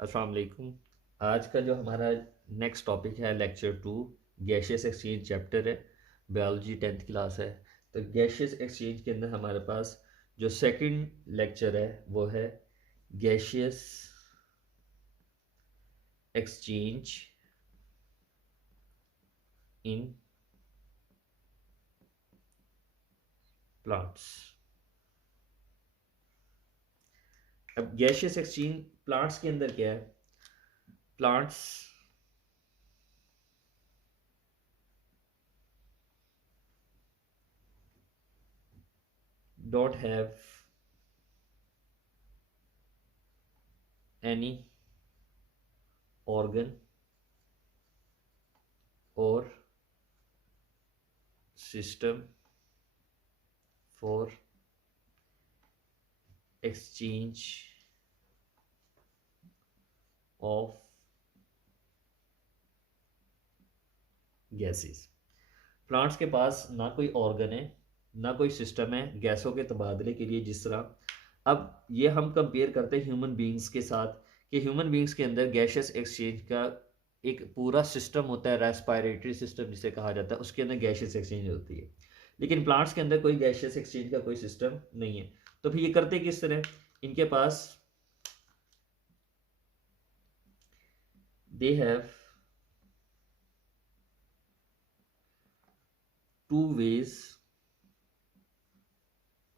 अस्सलाम वालेकुम। आज का जो हमारा नेक्स्ट टॉपिक है लेक्चर 2, गैशियस एक्सचेंज चैप्टर है, बायोलॉजी 10th क्लास है। तो गैशियस एक्सचेंज के अंदर हमारे पास जो सेकंड लेक्चर है वो है गैशियस एक्सचेंज इन प्लांट्स। अब गैशियस एक्सचेंज प्लांट्स के अंदर क्या है? Plants don't have any organ or system for exchange of gases. Plants के पास ना कोई ऑर्गन है, ना कोई सिस्टम है गैसों के तबादले के लिए। जिस तरह अब ये हम कंपेयर करते हैं ह्यूमन बींग्स के साथ कि ह्यूमन बींग्स के अंदर गैशियस एक्सचेंज का एक पूरा सिस्टम होता है, रेस्पिरेटरी सिस्टम जिसे कहा जाता है, उसके अंदर गैशियस एक्सचेंज होती है। लेकिन प्लांट्स के अंदर कोई गैशियस एक्सचेंज का कोई सिस्टम नहीं है। तो फिर ये करते किस तरह? इनके पास they have to ways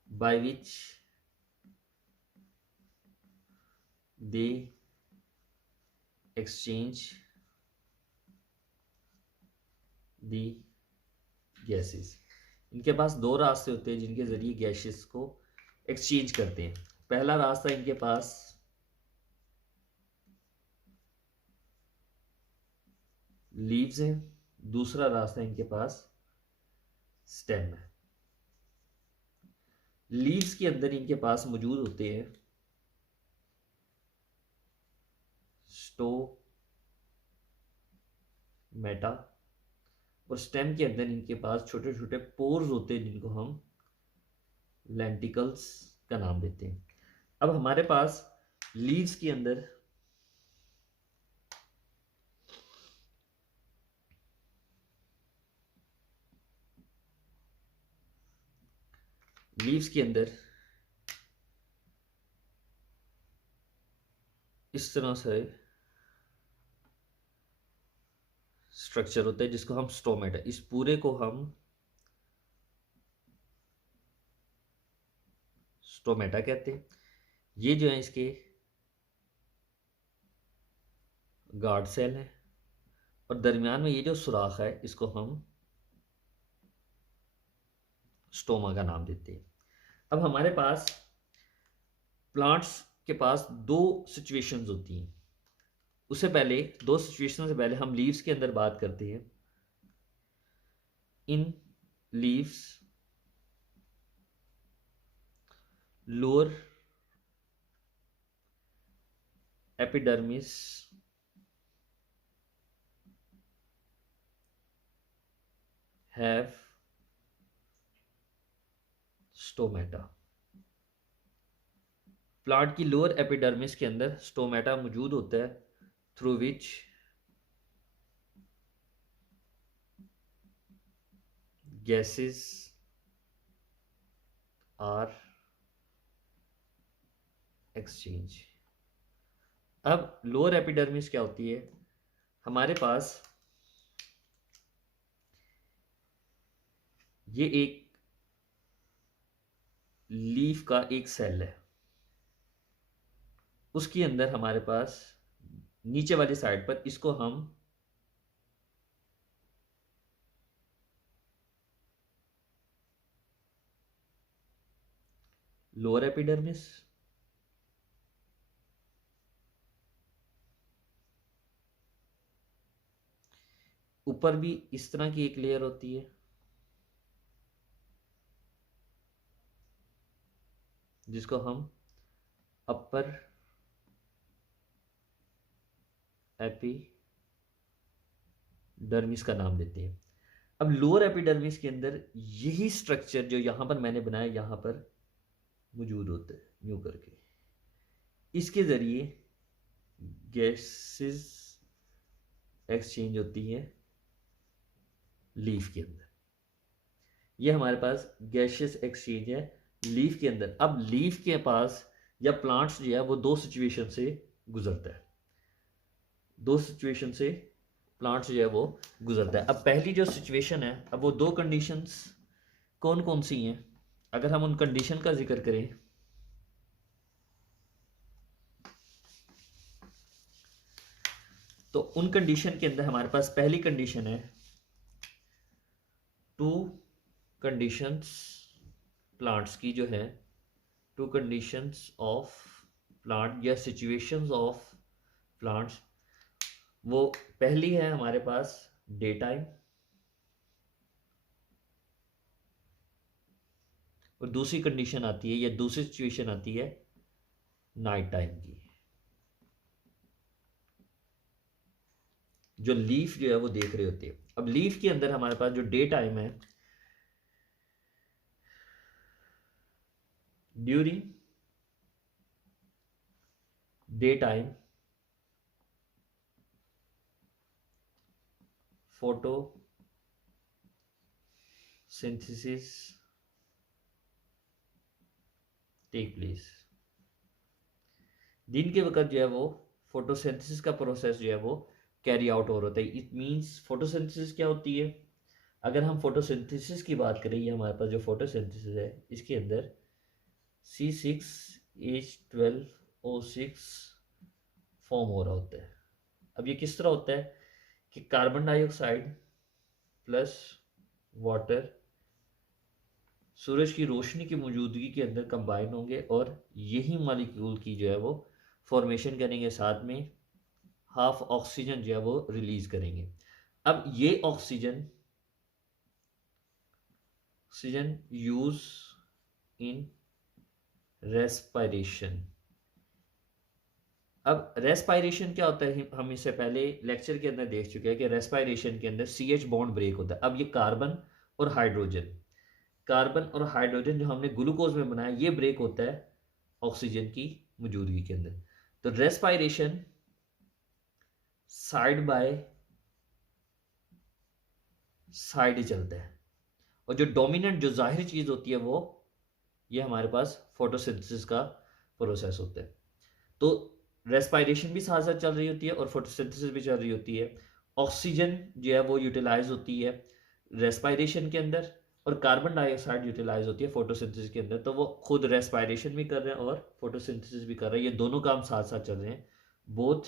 by which they exchange the gases। इनके पास दो रास्ते होते हैं जिनके जरिए गैसेस को एक्सचेंज करते हैं। पहला रास्ता इनके पास लीव्स है, दूसरा रास्ता इनके पास स्टेम है। लीव्स के अंदर इनके पास मौजूद होते हैं स्टोमेटा, और स्टेम के अंदर इनके पास छोटे छोटे पोर्स होते हैं जिनको हम लेंटिकल्स का नाम देते हैं। अब हमारे पास लीव्स के अंदर लीव्स के अंदर इस तरह से स्ट्रक्चर होता है जिसको हम स्टोमेटा, इस पूरे को हम स्टोमेटा कहते हैं। ये जो है इसके गार्ड सेल है, और दरमियान में ये जो सुराख है इसको हम स्टोमा का नाम देते हैं। अब हमारे पास प्लांट्स के पास दो सिचुएशंस होती हैं। उससे पहले दो सिचुएशन से पहले हम लीव्स के अंदर बात करते हैं। In leaves lower epidermis have stomata. Plant की लोअर एपिडर्मिस के अंदर स्टोमेटा मौजूद होता है, through which gases are exchange. अब लोअर एपिडर्मिस क्या होती है? हमारे पास ये एक लीफ का एक सेल है, उसके अंदर हमारे पास नीचे वाली साइड पर इसको हम लोअर एपिडर्मिस, ऊपर भी इस तरह की एक लेयर होती है जिसको हम अपर एपिडर्मिस का नाम देते हैं। अब लोअर एपिडर्मिस के अंदर यही स्ट्रक्चर जो यहां पर मैंने बनाया यहां पर मौजूद होता है यूं करके। इसके जरिए गैसेस एक्सचेंज होती है लीफ के अंदर। ये हमारे पास गैशियस एक्सचेंज है लीफ के अंदर। अब लीफ के पास या प्लांट्स जो है वो दो सिचुएशन से गुजरता है, दो सिचुएशन से प्लांट्स जो है वो गुजरता है। अब पहली जो सिचुएशन है, अब वो दो कंडीशंस कौन कौन सी हैं, अगर हम उन कंडीशन का जिक्र करें तो उन कंडीशन के अंदर हमारे पास पहली कंडीशन है टू कंडीशंस प्लांट्स की जो है, टू कंडीशंस ऑफ प्लांट या सिचुएशंस ऑफ प्लांट्स। वो पहली है हमारे पास डे टाइम और दूसरी कंडीशन आती है या दूसरी सिचुएशन आती है नाइट टाइम की। जो लीफ जो है वो देख रहे होते हैं। अब लीफ के अंदर हमारे पास जो डे टाइम है, during day time photosynthesis take place. दिन के वक्त जो है वो फोटोसिंथेसिस का प्रोसेस जो है वो कैरी आउट हो रहा है। इट मींस फोटोसिंथेसिस क्या होती है, अगर हम फोटोसिंथेसिस की बात करें, ये हमारे पास जो फोटोसिंथेसिस है इसके अंदर C6H12O6 फॉर्म हो रहा होता है। अब ये किस तरह होता है कि कार्बन डाइऑक्साइड प्लस वाटर सूरज की रोशनी की मौजूदगी के अंदर कंबाइन होंगे और यही मॉलिक्यूल की जो है वो फॉर्मेशन करेंगे, साथ में हाफ ऑक्सीजन जो है वो रिलीज करेंगे। अब ये ऑक्सीजन यूज इन रेस्पायरेशन। अब रेस्पायरेशन क्या होता है, हम इससे पहले लेक्चर के अंदर देख चुके हैं कि रेस्पायरेशन के अंदर CH बॉन्ड ब्रेक होता है। अब ये कार्बन और हाइड्रोजन, कार्बन और हाइड्रोजन जो हमने ग्लूकोज में बनाया, ये ब्रेक होता है ऑक्सीजन की मौजूदगी के अंदर। तो रेस्पायरेशन साइड बाय साइड ही चलता है और जो डोमिनेंट जो जाहिर चीज होती है वो ये हमारे पास फोटोसिंथेसिस का प्रोसेस होता है। तो रेस्पायरेशन भी साथ साथ चल रही होती है और फोटोसिंथेसिस भी चल रही होती है। ऑक्सीजन जो है वो यूटिलाइज होती है रेस्पायरेशन के अंदर और कार्बन डाइऑक्साइड यूटिलाइज होती है फोटोसिंथेसिस के अंदर। तो वो खुद रेस्पायरेशन भी कर रहे हैं और फोटोसिंथेसिस भी कर रहे हैं, ये दोनों काम साथ साथ चल रहे हैं। बोथ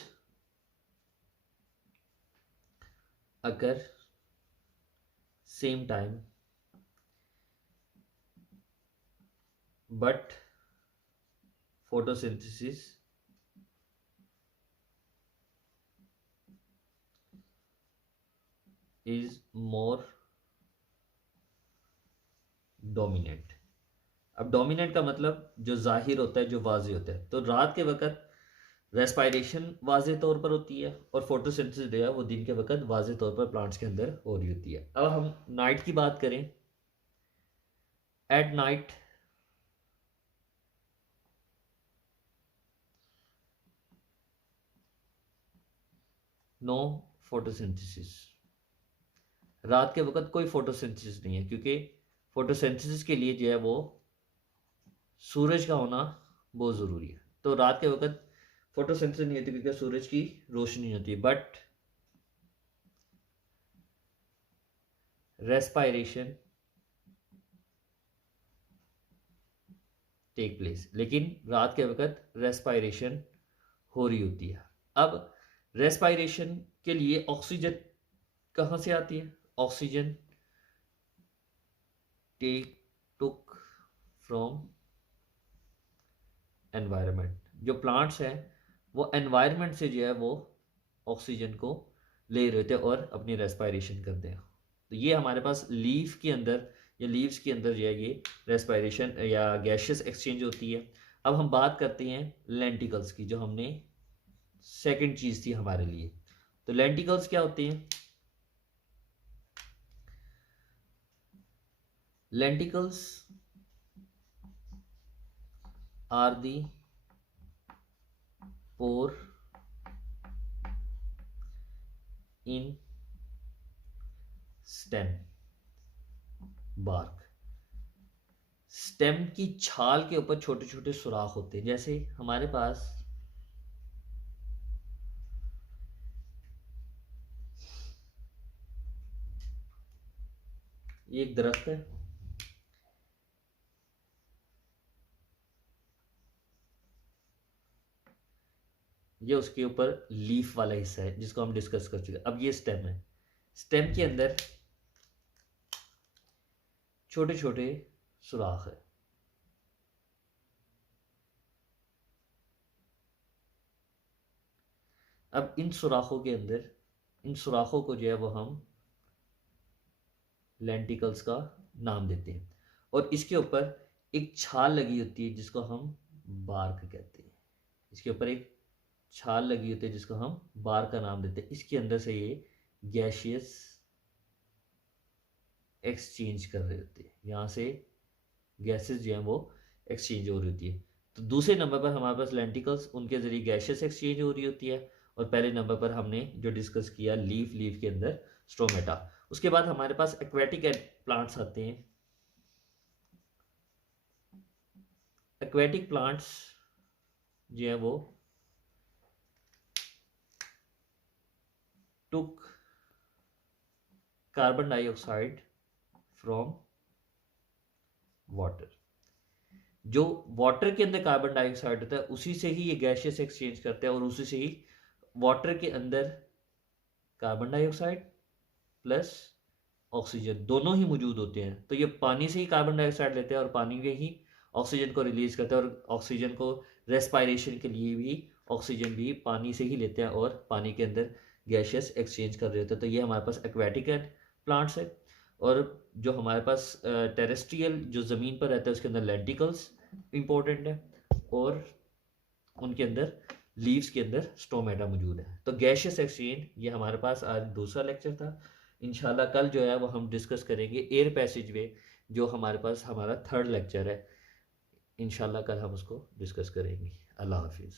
अगर same time but photosynthesis is more dominant। अब डोमिनेंट का मतलब जो जाहिर होता है, जो वाज़ेह होता है। तो रात के वक्त रेस्पायरेशन वाज़ेह तौर पर होती है और फोटोसिंथेसिस जो है वो दिन के वक्त वाज़ेह तौर पर प्लांट्स के अंदर हो रही होती है। अब हम नाइट की बात करें, एट नाइट नो फोटोसिंथेसिस। रात के वक्त कोई फोटोसिंथेसिस नहीं है क्योंकि फोटोसिंथेसिस के लिए जो है वो सूरज का होना बहुत ज़रूरी है। तो रात के वक्त फोटोसिंथेसिस नहीं होती क्योंकि सूरज की रोशनी नहीं होती, बट रेस्पायरेशन टेक प्लेस। लेकिन रात के वक्त रेस्पायरेशन हो रही होती है। अब रेस्पायरेशन के लिए ऑक्सीजन कहाँ से आती है, oxygen take took from environment. जो प्लांट्स हैं वो एनवायरनमेंट से जो है वो ऑक्सीजन को ले रहे होते हैं और अपनी रेस्पायरेशन करते हैं। तो ये हमारे पास लीफ के अंदर या लीव्स के अंदर जो है ये रेस्पायरेशन या गैशियस एक्सचेंज होती है। अब हम बात करते हैं लेंटिकल्स की, जो हमने सेकंड चीज थी हमारे लिए। तो लेंटिकल्स क्या होते हैं, lenticels are the pore in stem bark. Stem की छाल के ऊपर छोटे छोटे सुराख होते हैं, जैसे हमारे पास ये एक दरख्त है, ये उसके ऊपर लीफ वाला हिस्सा है जिसको हम डिस्कस कर चुके हैं। अब ये स्टेम है, स्टेम के अंदर छोटे छोटे सुराख है। अब इन सुराखों के अंदर, इन सुराखों को जो है वो हम लेंटिकल्स का नाम देते हैं, और इसके ऊपर एक छाल लगी होती है जिसको हम बार्क कहते हैं। इसके ऊपर एक छाल लगी होती है जिसको हम बार्क का नाम देते हैं। इसके अंदर से ये गैशियस एक्सचेंज कर रहे होते हैं, यहाँ से गैसेस जो हैं वो एक्सचेंज हो रही होती है। तो दूसरे नंबर पर हमारे पास लेंटिकल्स, उनके ज़रिए गैसेस एक्सचेंज हो रही होती है। और पहले नंबर पर हमने जो डिस्कस किया लीफ, लीफ के अंदर स्ट्रोमेटा। उसके बाद हमारे पास एक्वेटिक प्लांट्स आते हैं। एक्वेटिक प्लांट्स जो है वो टुक कार्बन डाइऑक्साइड फ्रॉम वाटर। जो वाटर के अंदर कार्बन डाइऑक्साइड होता है उसी से ही ये गैसेस एक्सचेंज करते हैं, और उसी से ही वाटर के अंदर कार्बन डाइऑक्साइड प्लस ऑक्सीजन दोनों ही मौजूद होते हैं। तो ये पानी से ही कार्बन डाइऑक्साइड लेते हैं और पानी में ही ऑक्सीजन को रिलीज करते हैं, और ऑक्सीजन को रेस्पायरेशन के लिए भी ऑक्सीजन भी पानी से ही लेते हैं और पानी के अंदर गैसेस एक्सचेंज कर रहे होते हैं। तो ये हमारे पास एक्वेटिक प्लांट्स है। और जो हमारे पास टेरेस्ट्रियल जो ज़मीन पर रहता है उसके अंदर लेंटिकल्स इंपॉर्टेंट है, और उनके अंदर लीव्स के अंदर स्टोमेटा मौजूद है। तो गैशियस एक्सचेंज ये हमारे पास आज दूसरा लेक्चर था। इंशाल्लाह कल जो है वो हम डिस्कस करेंगे एयर पैसेज वे, जो हमारे पास हमारा थर्ड लेक्चर है। इंशाल्लाह कल हम उसको डिस्कस करेंगे। अल्लाह हाफिज़।